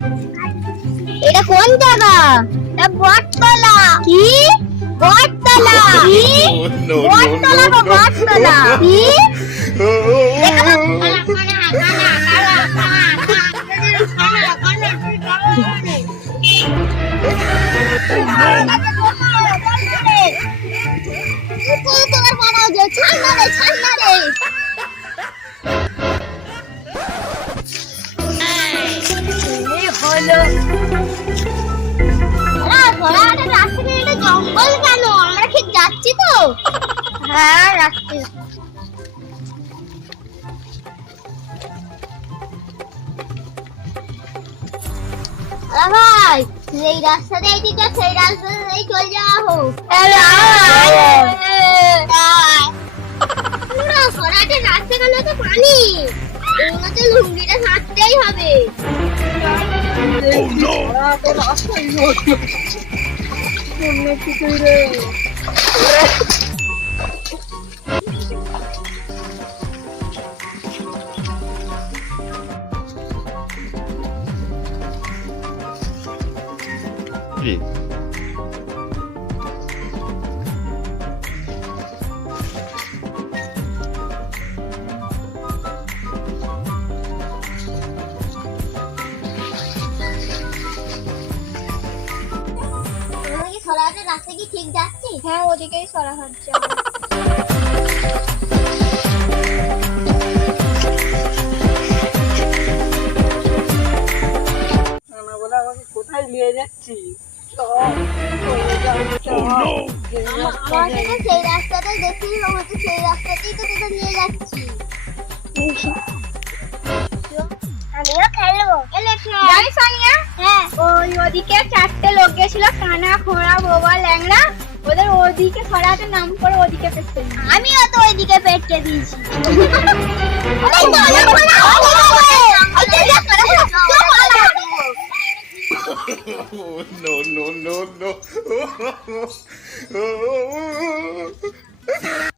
এটা কোন জায়গা? এটা বটতলা। কি? বটতলা। কি? বটতলা গো, বটতলা। কি? তোমার মানা যে ছান্না রে, ছান্না রে। জঙ্গল কেন? আমরা ঠিক যাচ্ছি তো। হ্যাঁ, যাচ্ছি। ভাই, এই রাস্তা দিয়ে দিকে সেই রাস্তা দিয়ে চলে যাও। সরাতে রাস্তা কেন তো পানি? ওনাতে লুঙ্গিটা ছাড়তেই হবে। জি। সরাতে রাস্তা কি ঠিক যাচ্ছি? হ্যাঁ, ওদিকেই সরা হচ্ছে। কোথায় নিয়ে যাচ্ছি? আমাকে সেই রাস্তাটাই দেখি, হচ্ছে সেই রাস্তাতেই তো তোদের নিয়ে যাচ্ছি। আমিও খেলবো। জানিস সানিয়া? হ্যাঁ। ওদিকে 4টে লোক গেছিল, কানা, খোঁড়া, বোবা, ল্যাংড়া। ওদের ওদিকে সরাতে নাম করে ওদিকে পেটে আমিও তো ওইদিকে পেটকে দিয়েছি। No, no, no, no.